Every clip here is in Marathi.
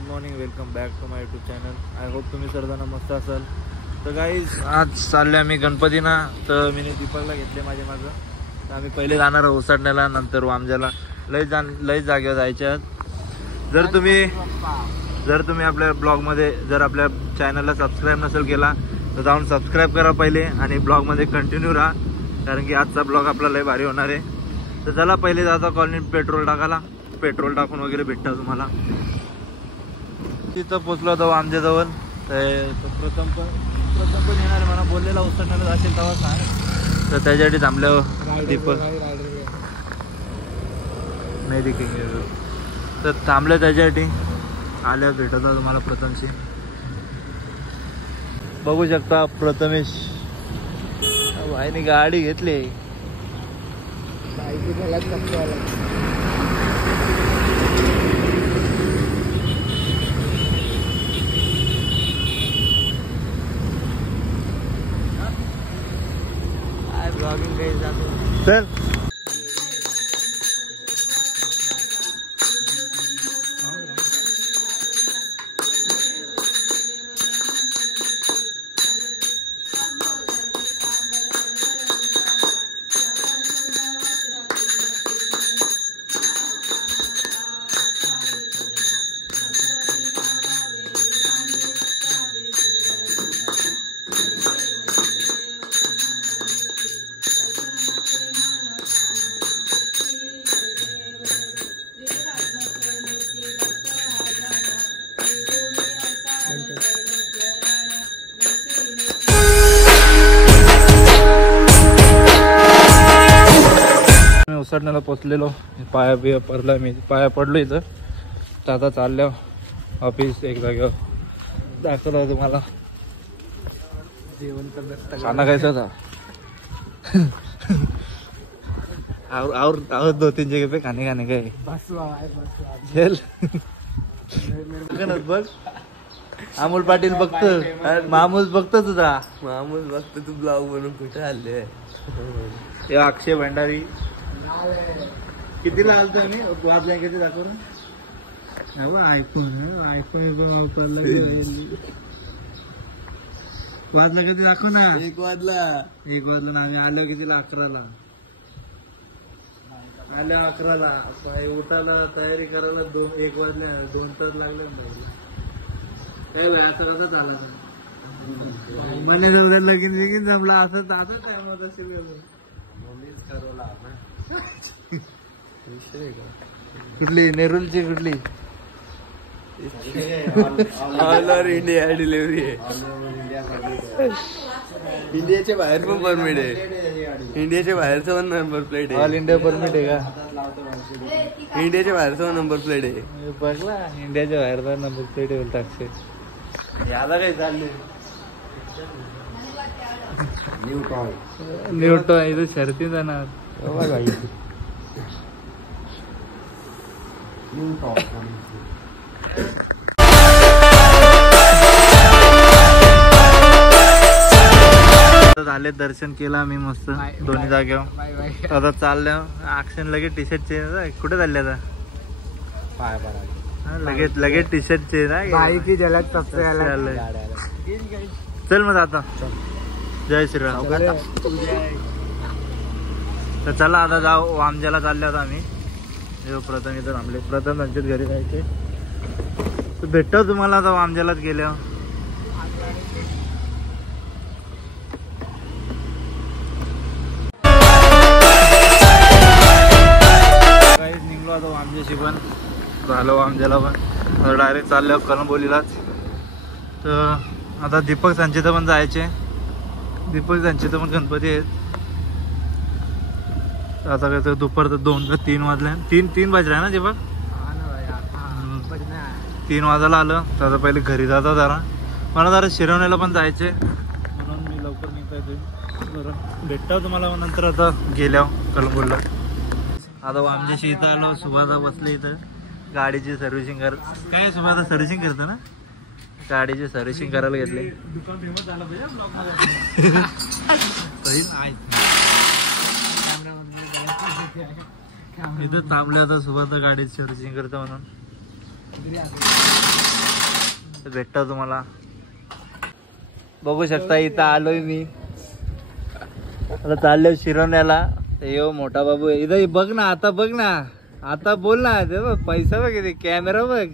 Good morning, welcome back to my YouTube channel. I hope तुम्ही सर्वजण मस्त असाल. तर गाईज आज चालले आम्ही गणपतीना. तर मी दीपकला घेतले माझ्या मागं. तर आम्ही पहिले जाणार ओसाडण्याला, नंतर वामजाला. लई जागेवर जायचे आहेत. जर तुम्ही आपल्या ब्लॉगमध्ये जर आपल्या चॅनलला सबस्क्राईब नसेल केला तर जाऊन सबस्क्राईब करा पहिले आणि ब्लॉगमध्ये कंटिन्यू राहा, कारण की आजचा ब्लॉग आपला लय भारी होणार आहे. तर चला पहिले जाता कॉलनीत पेट्रोल टाकायला. पेट्रोल टाकून वगैरे भेटतं तुम्हाला. तिथं पोचलो होतो आमच्याजवळ. तर प्रथम पण येणार मला बोललेला उचलण्याला असेल तेव्हा सांग. तर त्याच्यासाठी थांबल्यावर दीपक नाही दिखेंगे. तर थांबलं त्याच्यासाठी. आल्यावर भेटत तुम्हाला प्रथमशी. बघू शकता प्रथमेश भाईने गाडी घेतली. ब्लॉगिंग काही जातो चल. उसडण्याला पोचलेलो. पाया बिया पडला. मी पाया पडलो इथं. तर आता चाललो ऑफिस. एक जागेवर दाखवलं तुम्हाला. खाना कैसा था? और 2-3 जगह पे खाने गए. चल बघ. अमोल पाटील बघतो. मामूस बघतो तुझा. मामूस बघतो तू ब्लॉग बनवून कुठे आले. अक्षय भंडारी कितीला आलतो आम्ही. वाजल्या किती दाखव ना. आयफोन वापरला. वाजला किती दाखव ना. 1 वाजला ना. आम्ही आलो कितीला. 11ला आल्या. 11ला उठायला तयारी करायला 1 वाजल्या. 2 तास लागले. काय भाई असं कसं झाला. मने लगीन जमला असं दादा टाइम होत असेल. कुठली नेरूलची कुठली. ऑल ओव्हर इंडिया डिलिव्हरी आहे. इंडियाच्या बाहेर पण परमिट आहे. इंडियाच्या बाहेरचं पण नंबर प्लेट आहे. ऑल इंडिया परमिट आहे का. इंडियाच्या बाहेरचं पण नंबर प्लेट आहे. बघला इंडियाच्या बाहेरचा नंबर प्लेट आहे टाकसे. याला काय चालले. न्यूटॉन इथं शर्ती जाणार. झाले. दर्शन केलं आम्ही मस्त दोन्ही जागेवर. आता चाललं ऍक्शन. लगेच टी शर्ट चेंज. कुठे चालले आता. लगेच टी शर्ट चेंज. चल मग आता. जय श्रीराम. तर चला आता जाऊ. वामजाला चालले आता आम्ही. प्रथम इथं थांबले. प्रथम त्यांच्याच घरी जायचे. तर भेटतो तुम्हाला आता वामजालाच गेल्या. काहीच निघलो आता वामजाशी पण. झालो वामजाला पण. डायरेक्ट चाललो कळंबोलीलाच. तर आता दीपक सांचे पण जायचे. दीपक सांचे पण गणपती आहेत. आता काय तर दुपारचं 2-3 वाजले. 3 वाजले ना दीपक. 3 वाजायला आलं. तर आता पहिले घरी जाता जरा. मला जरा शिरवण्याला पण जायचे म्हणून मी लवकर निघायचे. बरं भेटतो तुम्हाला नंतर आता गेल्यावर कळंबोलीला. आता आमच्याशी इथं आलो. सुभाषा बसले इथं. गाडीची सर्व्हिसिंग काय सुभाषा सर्व्हिसिंग करतो ना. गाडीची सर्व्हिसिंग करायला घेतली. दुकान फेमस झालं पाहिजे. इथं थांबले आता. सुभाषा गाडीची सर्व्हिसिंग करतो म्हणून. भेटतो तुम्हाला. बघू शकता इथं आलोय मी. आता चाललोय शिरवण्याला. यो मोठा बाबू इथं बघ ना. आता बघ ना. आता बोल ना. ते बघ पैसा बघ इथे. कॅमेरा बघ.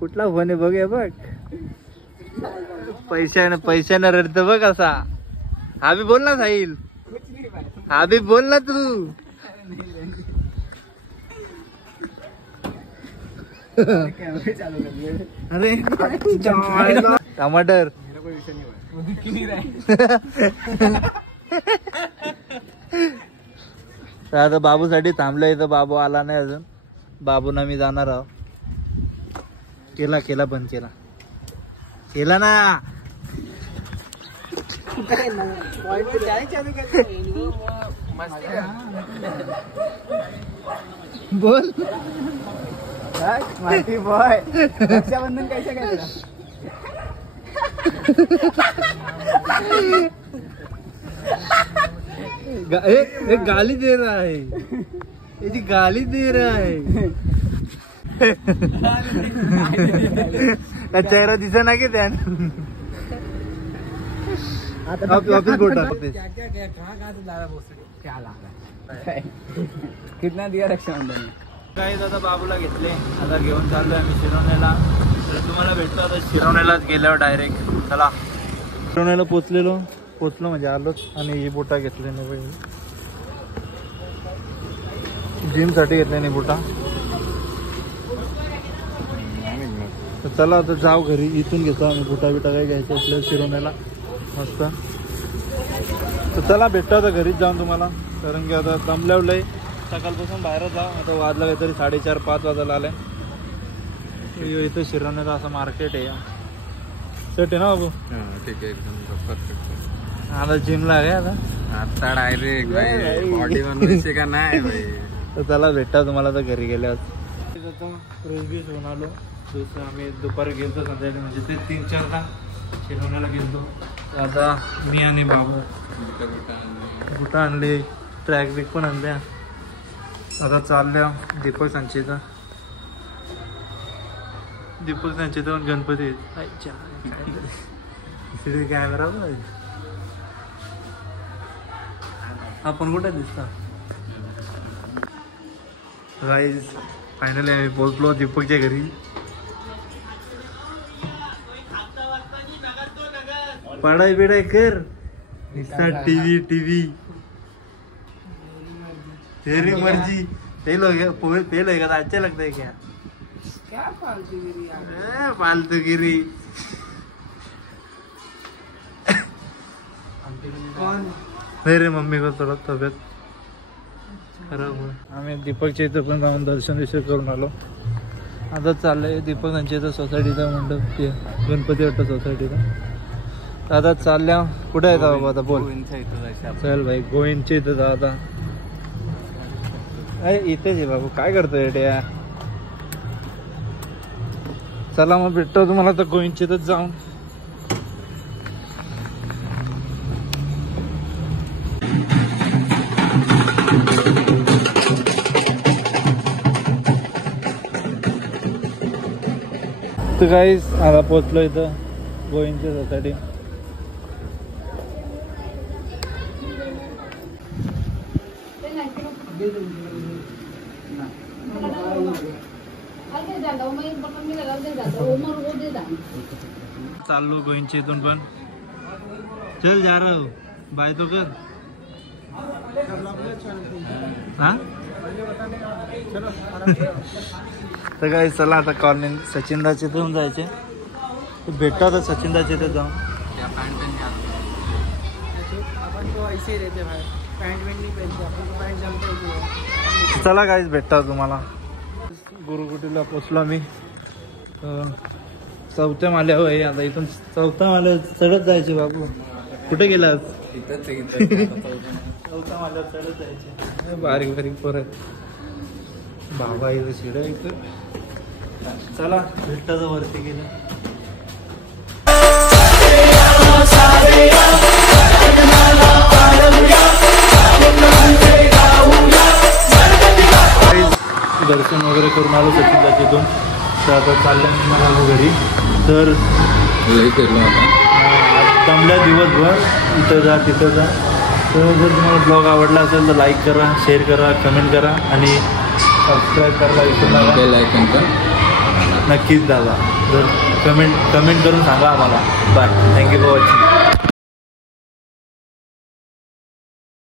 कुठला फोन आहे बघ. हे बघ पैशाने रडत बघ असा. हा बी बोल ना साहिल. हा बी बोल ना तू. अरे टमाटर. आता बाबूसाठी थांबलं इथं. बाबू आला नाही अजून. बाबूना मी जाणार आहो. केला बंद केला ना. बोल माहिती बॉय. रक्षाबंधन कैसे केलं. गाली दे रहा है. ये गाली दे रहा है. चेहरा दिसा ना की त्या. वापिस बोटा कितना दिया रक्षाबंधन. काही दादा बाबूला घेतले. आता घेऊन चाललोय आम्ही शिरवण्याला. तर तुम्हाला भेटतो आता शिरवण्यालाच गेल्यावर डायरेक्ट. चला शिरवण्याला पोचलो म्हणजे आलोच. आणि ही बोटा घेतली नाही. जिम साठी घेतले नाही बोटा. तर चला आता जाऊ घरी. इथून घेतो आम्ही बोटा बिटा काही घ्यायचं असलं शिरवण्याला मस्त. तर चला भेटतो आता घरीच जाऊन तुम्हाला. कारण की आता दमल्यावलंय. सकाळपासून बाहेरच जा. आता वाजला काहीतरी 4:30-5 वाजायला आले. इथं शिरवण्याचं असं मार्केट आहे. सेट आहे ना बाबू. ठीक आहे एकदम परफेक्ट. आता जिमला आहे आता डायरेक्ट भाई बॉडी बनवायची का नाही भाई. तर चला भेटा तुम्हाला तर घरी गेल्यावर. फ्रेश बीस होऊन आलो. दुसरं आम्ही दुपारी गेलो संध्याकाळी. म्हणजे ते 3-4 ला शिरवण्याला गेलो. आता मी आणि बाबू बुटा आणले. ट्रॅक बिक पण आणल्या. आता चालल्या दीपक सांचेचा. पण गणपती कॅमेरा आपण कुठे दिसता. गाईज फायनली आम्ही पोहोचलो दीपकच्या घरी. पढ़ाई बिड़ाई कर. टीवी तेरी मर्जी. फेल हो गया अच्छा लगता है क्या फालतूगिरी. नहीं रे मम्मी को थोड़ा तबियत खराब हुआ. आम्ही दीपकच्या इथं पण जाऊन दर्शन करून आलो. आता चाललंय दीपक यांच्या इथं सोसायटीचा मंडप. ते गणपती वाटतं सोसायटीचा. आता चालल्या. कुठे आहे बाबा आता बोल. चल भाई गोविंदच्या इथं जा. आता इथेच आहे बाबू. काय करतोय ड्या. चला मग भेटतो तुम्हाला तर गोविंदच्या इथंच जाऊन. तर गाईस आता पोचलो इथं गोविंदच्या सोसायटी. चाललो गोविंदच्या इथून पण. चल जा रहा हूँ. बाय तो कर. हाँ तर काय चला आता कॉलनी सचिनदाच्या इथून जायचे. भेटतो आता सचिनदाच्या इथे जाऊन. चला काहीच भेटतो तुम्हाला. गुरुकुटीला पोचलो मी. चौथ्या माल्यावर आहे आता. इथून 4थ्या माल्यावर चढत जायचे. बाबू कुठे गेलास. चौथ्या माल्यावर चढत जायचे. बारीक बारीक पोर आहेत. बाबा इथं शिड इथं. चला भेटतो तर वरती गेलं. दर्शन वगैरे करून आलो सचिनदाच्या इथून. तर आता चाललं घरी. तर दमल्या दिवसभर इथं जा तिथं जा. तर जर तुम्हाला ब्लॉग आवडला असेल तर लाईक करा, शेअर करा, कमेंट करा आणि सबस्क्राईब करायला विसरू नका. नक्कीच दादा. जर कमेंट करून सांगा आम्हाला. बाय. Thank you for watching.